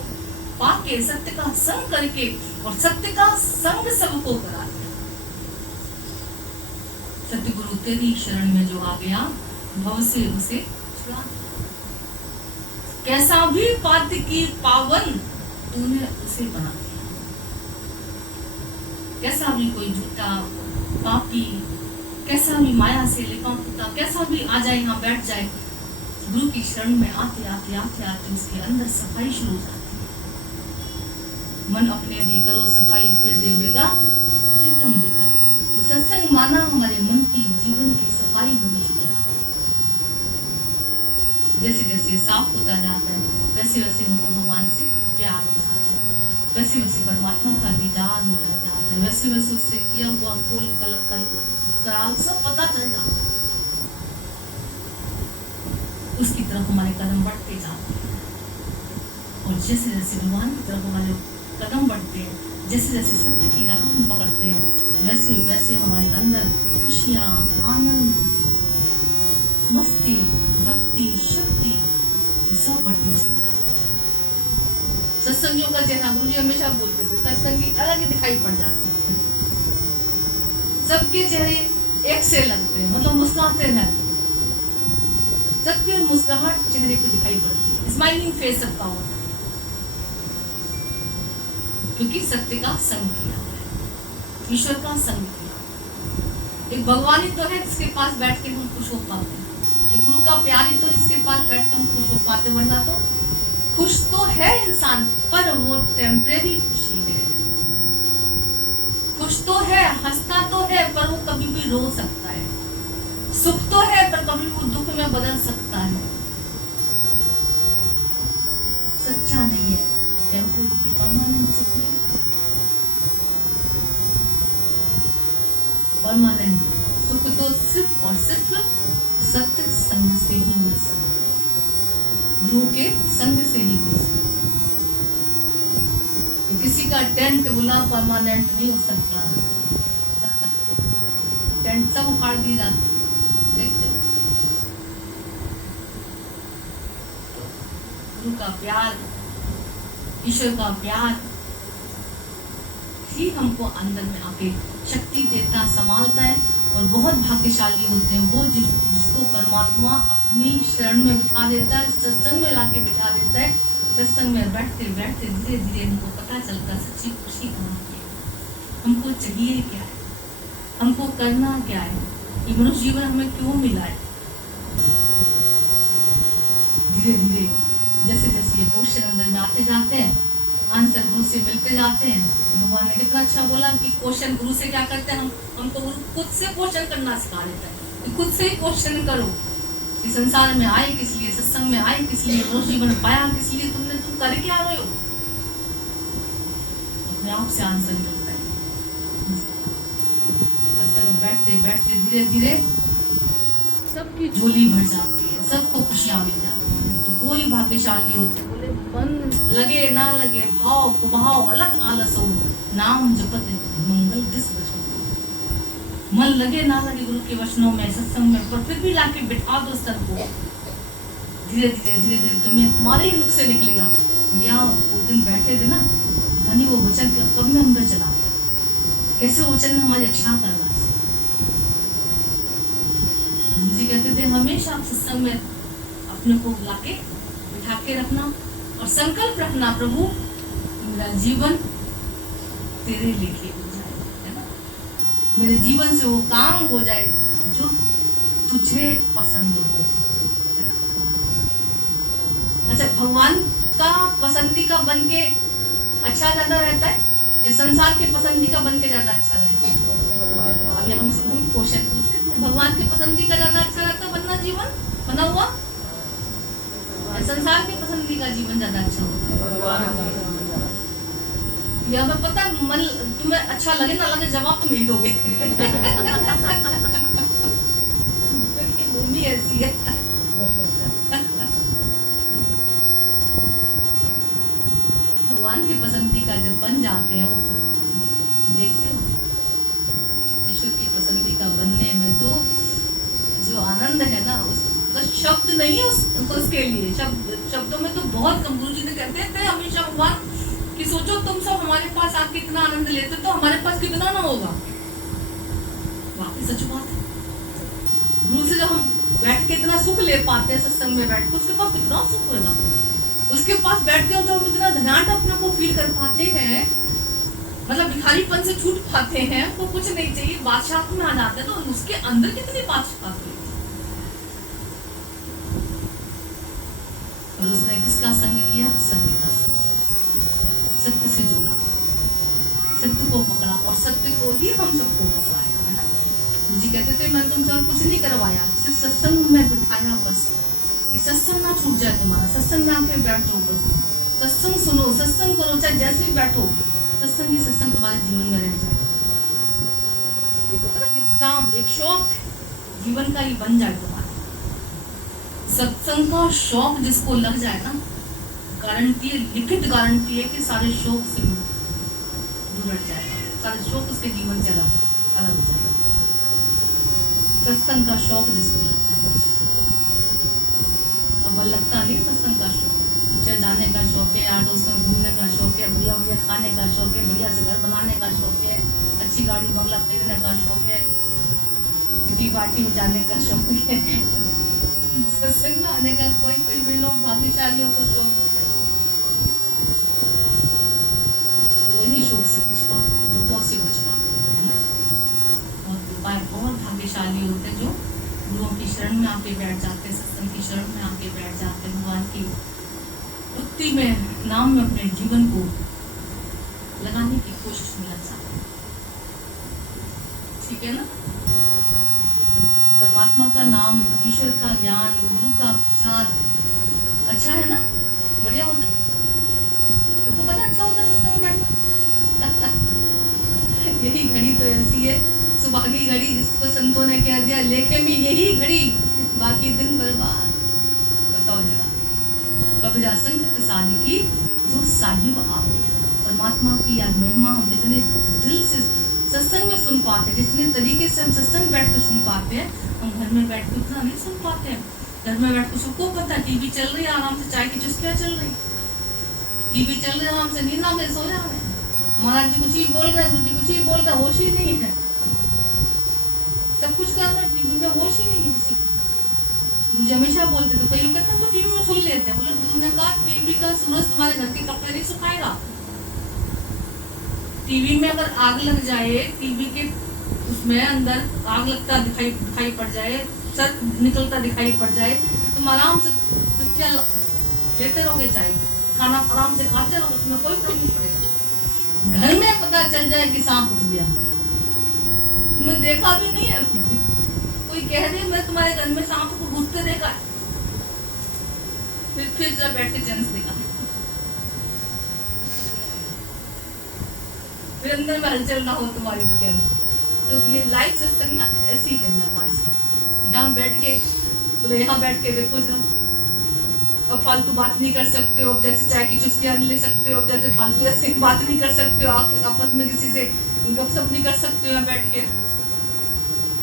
पाके, सत्य का संग करके, और सत्य का संग सबको करा दिया। सत्य गुरु तेरी शरण में जो आ गया, भव से उसे छुड़ा। कैसा भी पात्र की पावन तूने उसे बना दिया। कैसा भी कोई झूठा पापी, कैसा भी माया से लिपटा, कैसा भी आ जाए, यहाँ बैठ जाए, गुरु की शरण में आते आते आते आते उसके अंदर सफाई शुरू हो जाती है। मन अपने भी करो सफाई, फिर देवेगा प्रीतम दिखाई। तो सत्संग माना हमारे मन की, जीवन की सफाई होनी चाहिए। जैसे जैसे साफ होता जाता है, वैसे वैसे हमको भगवान से प्यार हो जाता है, वैसे वैसे परमात्मा का दीदार हो जाता है, वैसे वैसे उससे किया हुआ कोल कराल सब पता चल जाता है। उसकी तरफ हमारे कदम बढ़ते जाते हैं, और जैसे जैसे भगवान की तरफ हमारे कदम बढ़ते हैं, जैसे जैसे सत्य की राह हम पकड़ते हैं, वैसे वैसे हमारे अंदर खुशियाँ, आनंद, मस्ती, भक्ति, शक्ति सब बढ़ती चलती है। सत्संगियों का चेहरा, गुरु जी हमेशा बोलते थे, सत्संगी अलग ही दिखाई पड़ जाते हैं। सबके चेहरे एक से लगते हैं, मतलब मुस्कुराते रहते, सबके मुस्कुराहट चेहरे पे दिखाई पड़ती है, स्माइलिंग फेस सबका होता है। क्योंकि सत्य का संग किया है, ईश्वर का संग किया। एक भगवान ही तो है जिसके पास बैठ के हम खुश हो पाते हैं, एक गुरु का प्यार ही तो जिसके पास बैठ के हम खुश हो पाते, वरना तो खुश तो है इंसान पर वो टेम्परेरी खुशी है। खुश तो है, हंसता तो है, पर वो कभी भी रो सकता है। सुख तो है पर कभी वो दुख में बदल सकता है। सच्चा नहीं है, टेम्परेरी, परमानेंट सुख नहीं। परमानेंट सुख तो सिर्फ और सिर्फ सत्य संग से ही मिल सकता है, गुरु के संग से ही मिल सकता है। किसी का टेंट बोला परमानेंट नहीं हो सकता। टेंट सब उखाड़ दिए जाते, देखते हो। गुरु का प्यार, ईश्वर का प्यार ही हमको अंदर में आके शक्ति देता, संभालता है। और बहुत भाग्यशाली होते हैं वो जिसको परमात्मा अपनी शरण में बिठा देता है, सत्संग में लाके बिठा देता है। सत्संग में बैठते बैठते धीरे धीरे हमको पता चलता है सच्ची खुशी कहाँ है, हमको चाहिए क्या है, हमको करना क्या है, ये मनुष्य जीवन हमें क्यों मिला है। धीरे धीरे जैसे जैसे ये क्वेश्चन अंदर में आते जाते हैं, आंसर गुरु से मिलते जाते हैं। भगवान ने कितना अच्छा बोला कि क्वेश्चन गुरु से क्या करते हैं, हमको गुरु खुद से क्वेश्चन करना सिखा देता है कि खुद से ही क्वेश्चन करो कि संसार में आए किस लिए, सत्संग में आए किस लिए, मनुष्य जीवन पाया किस लिए, तुम कर क्या रहे हो। अपने आप से आंसर मिलता है। सत्संग में बैठते बैठते धीरे धीरे सबकी झोली भर जाती है, सबको खुशियां मिल जाती है। तो कोई भाग्यशाली होते, बोले मन लगे ना लगे, भाव कुभाव अलग आलस हो, नाम जपत मंगल दिस बचो। मन लगे ना लगे गुरु के वचनों में, सत्संग में, पर फिर भी लाके बिठा दो सर को। धीरे धीरे तुम्हें तुम्हारे ही मुख से निकलेगा, भैया वो दिन बैठे थे ना, धनी वो वचन कब में अंदर चला, कैसे वचन ने हमारी रक्षा कर रहा है। जी कहते थे हमेशा आप सत्संग में अपने को लाके बिठा के रखना और संकल्प रखना, प्रभु मेरा जीवन तेरे लेखे हो जाए, है ना, मेरे जीवन से वो काम हो जाए जो तुझे पसंद हो। अच्छा, भगवान का पसंदी का बन के अच्छा ज्यादा रहता है या संसार के पसंदी का बन के ज्यादा अच्छा रहता है? अभी हम क्वेश्चन पूछते हैं, भगवान के पसंदी का ज्यादा अच्छा रहता है बनना, जीवन बना हुआ, संसार के पसंदी का जीवन ज्यादा अच्छा होता है? या मैं पता मन तुम्हें अच्छा लगे ना लगे, जवाब तुम ही दोगे। भूमि ऐसी है। भगवान की पसंदी का जब बन जाते हैं वो देखते हो, ईश्वर की पसंदी का बनने में तो जो आनंद है ना, उसका शब्द नहीं है उसके लिए। शब्दों में तो बहुत कम। गुरु जी ने कहते थे हमेशा भगवान कि सोचो तुम सब हमारे पास आके इतना आनंद लेते तो हमारे पास कितना ना होगा। वाकई सच बात है। गुरु से जब हम बैठ के इतना सुख ले पाते हैं, सत्संग में बैठ के, उसके पास कितना सुख होगा। उसके पास बैठ के हम इतना धनाढ़ अपने को फील कर पाते हैं, मतलब भिखारीपन से छूट पाते हैं, वो कुछ नहीं चाहिए, बादशाह में आ जाते हैं। तो उसके अंदर कितनी बादशाह होगी। और उसने किसका संग किया? सत्य का संग। सत्य से जुड़ा, सत्य को पकड़ा और सत्य को ही हम सबको पकड़ाया, है ना। मुझे कहते थे मैंने तुमसे कुछ नहीं करवाया, सिर्फ सत्संग में बिठाया बस, कि सत्संग ना छूट जाए तुम्हारा। सत्संग में आके बैठो बस, सत्संग सुनो, सत्संग करो, चाहे जैसे भी बैठो, सत्संग ही सत्संग तुम्हारे जीवन में रह जाए। ये पता ना कि काम एक शौक जीवन का ही बन जाए तुम्हारा। सत्संग का शौक जिसको लग जाए ना, गारंटी, लिखित गारंटी है कि सारे शौक से दूर हट जाएगा, सारे शौक उसके जीवन से अलग हो जाएगा। सत्संग का शौक जिसको लगता है बस, अब लगता नहीं सत्संग का शौक, अच्छा जाने का शौक है, यार दोस्तों में घूमने का शौक है, बढ़िया बढ़िया खाने का शौक है, बढ़िया से घर बनाने का शौक है, अच्छी गाड़ी बंगला खरीदने का शौक है, किटी पार्टी में जाने का शौक है। सत्संग में आने का कोई भी लोग भाग्यशालियों को शौक होता है। इन्हीं शोक से बच पाते, दुखों से बच पाते, है ना। बहुत कृपा है, बहुत भाग्यशाली होते हैं जो गुरुओं की शरण में आके बैठ जाते हैं, सत्संग की शरण में आके बैठ जाते हैं, भगवान की भक्ति में, नाम में अपने जीवन को लगाने की कोशिश में लग जाते हैं। ठीक है ना। परमात्मा का नाम, ईश्वर का ज्ञान, गुरु का प्रसाद अच्छा है ना, बढ़िया होता है। तुमको पता अच्छा होता है सत्संग में बैठना। यही घड़ी तो ऐसी है, सुभागी घड़ी जिसको संतों ने कह दिया लेखे में यही घड़ी, बाकी दिन बर्बाद। बताओ जरा, कबीरा संगत साल की जो साहिब आवे। परमात्मा की याद महिमा हम जितने दिल से सत्संग में सुन पाते हैं, जितने तरीके से हम सत्संग बैठ कर सुन पाते हैं, हम घर में बैठ कर उतना नहीं सुन पाते हैं। घर में बैठ कर सबको पता है टीवी चल रही है, आराम से चाय की चुस्कियां चल रही, टीवी चल रही है, आराम से नींद आ गई, सो जा रहे हैं। महाराज जी कुछ ही बोल रहे हैं, गुरु जी कुछ ही बोल रहे हैं, होश ही नहीं है। सब कुछ कर रहे हैं, टीवी में होश ही नहीं है किसी को। गुरु जी हमेशा बोलते थे, कई लोग कहते हैं तो टीवी में सुन लेते हैं। बोले गुरु ने कहा टीवी का सूरज तुम्हारे घर के कपड़े नहीं सुखाएगा। टीवी में अगर आग लग जाए, टीवी के उसमें अंदर आग लगता दिखाई पड़ जाए, सर निकलता दिखाई पड़ जाए, तुम आराम से लेते रहोगे, चाय खाना आराम से खाते रहोगे, तुम्हें कोई प्रॉब्लम नहीं पड़ेगा। घर में पता चल जाए कि सांप उठ गया, तुमने देखा भी नहीं है, कोई कह दे मैं तुम्हारे घर में सांप को घुसते देखा है, फिर जरा बैठ के जेंट्स देखा, फिर अंदर में हलचल ना हो तुम्हारी तो क्या। तो ये लाइव सत्संग ना ऐसे ही करना है हमारे से। यहाँ बैठ के बोले, यहाँ बैठ के देखो जरा, अब फालतू बात नहीं कर सकते हो, जैसे चाय की चुस्कियां नहीं ले सकते हो, जैसे फालतू ऐसे बात नहीं कर सकते हो, आप आपस में किसी से गपशप नहीं कर सकते हो यहाँ बैठ के,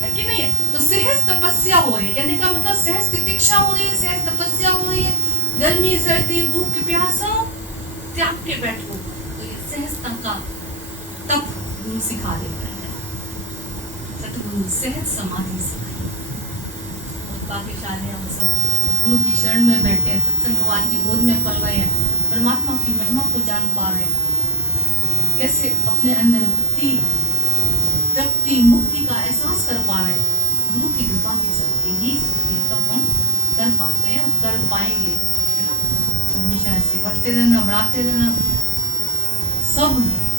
है कि नहीं है। तो सहज तपस्या हो रही है, कहने का मतलब सहज तितिक्षा हो रही है, सहज तपस्या हो रही है। गर्मी सर्दी भूख प्यासा त्याग के बैठो, तो ये सहजता का तप गुरु सिखा देता है। सतगुरु सहज समाधि सिखाई। भाग्यशाली हम सब गुरु की शरण में बैठे हैं, सत्संग भगवान की गोद में पल रहे हैं, परमात्मा की महिमा को जान पा रहे हैं, कैसे अपने अंदर भक्ति तृप्ति मुक्ति का एहसास कर पा रहे हैं। गुरु की कृपा के सबके ही तब हम कर पाते हैं, कर पाएंगे, है ना। हमेशा ऐसे बढ़ते रहना, बढ़ाते रहना, सब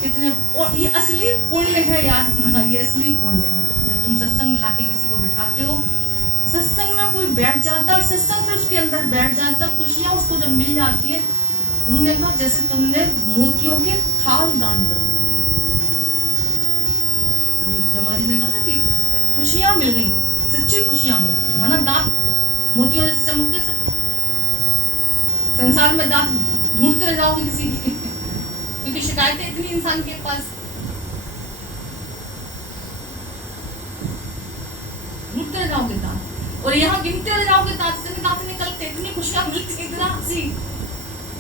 कितने, और ये असली पुण्य है, याद रखना, ये असली पुण्य है। जब तुम सत्संग में लाके किसी को बिठाते हो, सत्संग में कोई बैठ जाता है और सत्संग फिर उसके अंदर बैठ जाता, खुशियां उसको जब मिल जाती है, उन्होंने कहा जैसे तुमने मोतियों के थाल दान कर दिए। ब्रह्मा जी ने कहा कि खुशियां मिल गई, सच्ची खुशियां मिल गई, माना दांत मोतियों जैसे चमकते सब। संसार में दांत ढूंढते रह जाओगे किसी की, क्योंकि शिकायतें इतनी इंसान के पास, ढूंढते रह जाओगे दांत, और यहाँ गिनते रह जाओगे दांत, इतने दांत निकलते, इतनी खुशियां मिलती, इतना हंसी,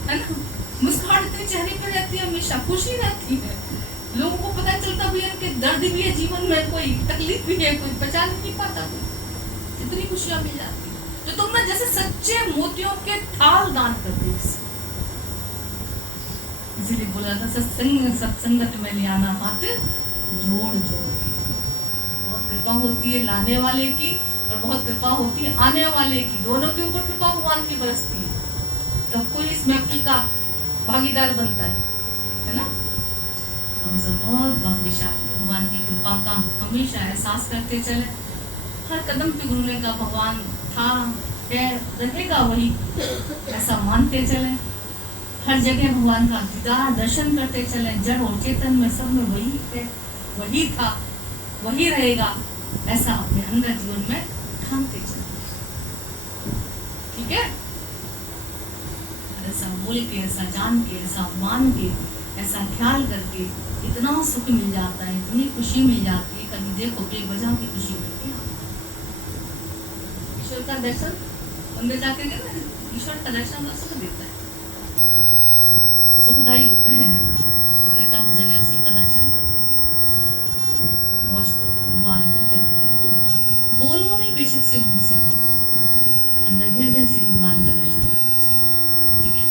है ना, मुस्कान इतनी चेहरे पे रहती है, हमेशा खुशी रहती है। लोगों को पता चलता भी है कि दर्द भी है जीवन में, कोई तकलीफ भी है, कोई पहचान नहीं पाता, इतनी खुशियां मिल जाती है। तो तुमने जैसे सच्चे मोतियों के थाल दान कर दिए, इसीलिए बोला था सत्संगत में ले आना हाथ जोड़ जोड़। बहुत कृपा होती है लाने वाले की, और बहुत कृपा होती है आने वाले की, दोनों के ऊपर कृपा भगवान की बरसती है, तब कोई इस महफिल का भागीदार बनता है ना। हम सब बहुत भाग्यशाली, भगवान की कृपा का हमेशा एहसास करते चले। हर कदम पे गुरु ने कहा भगवान था, है, रहेगा वही, ऐसा मानते चले। हर जगह भगवान का दीदार दर्शन करते चले, जड़ और चेतन में सब में वही है, वही था, वही रहेगा, ऐसा अपने अंदर जीवन में ठानते चले। ठीक है, ऐसा बोल के, ऐसा जान के, ऐसा मान के, ऐसा ख्याल करके इतना सुख मिल जाता है, इतनी खुशी मिल जाती है। कभी देखो बेवजह की खुशी मिलती है। ईश्वर का दर्शन मंदिर जाके ना, ईश्वर का दर्शन तो सुख देता है, सुखदायी होता है। उन्होंने कहा भजन उसी का दर्शन मौज वाली करके बोलो नहीं बेशक से मुझसे, अंदर हृदय से भगवान का दर्शन करते चलो। ठीक है,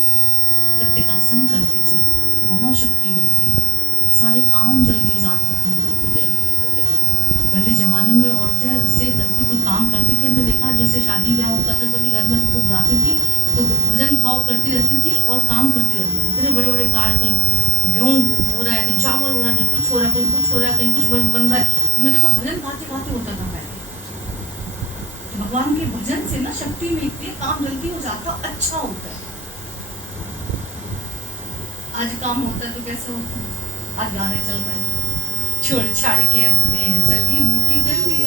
सत्य का संग करते चलो, महाशक्ति मिलती है, सारे काम जल्दी हो जाते हैं। पहले जमाने में औरतें से करके कोई काम करती थी, हमने देखा जैसे शादी ब्याह होता था कभी घर में सबको बुलाती थी तो भजन भाव करती रहती थी और काम करती रहती थी। इतने बड़े बड़े कार्य, कहीं गेहूँ हो रहा है, कहीं चावल हो रहा है, कहीं कुछ हो रहा है, कहीं कुछ हो रहा है, कहीं कुछ बन रहा है। हमने देखा भजन गाते गाते होता था पहले। भगवान के भजन से ना शक्ति मिलती है, काम जल्दी हो जाता, अच्छा होता है। आज काम होता है तो कैसे होता है? आज गाने चल रहे हैं, छोड़ छाड़ के अपने सलीम की गली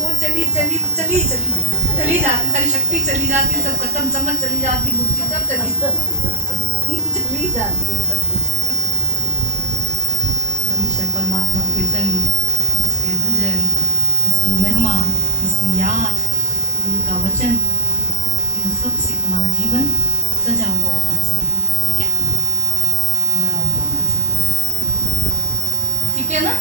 वो चली चली चली चली चली जाती, सारी शक्ति चली जाती, सब खत्म, समझ चली जाती, बुद्धि सब चली चली जाती है सब कुछ। परमात्मा के संग, इसके भजन, इसकी महिमा, इसकी याद, उनका वचन, इन सब से तुम्हारा जीवन सजा हुआ होना चाहिए। ठीक है, बड़ा होना चाहिए। ठीक है ना?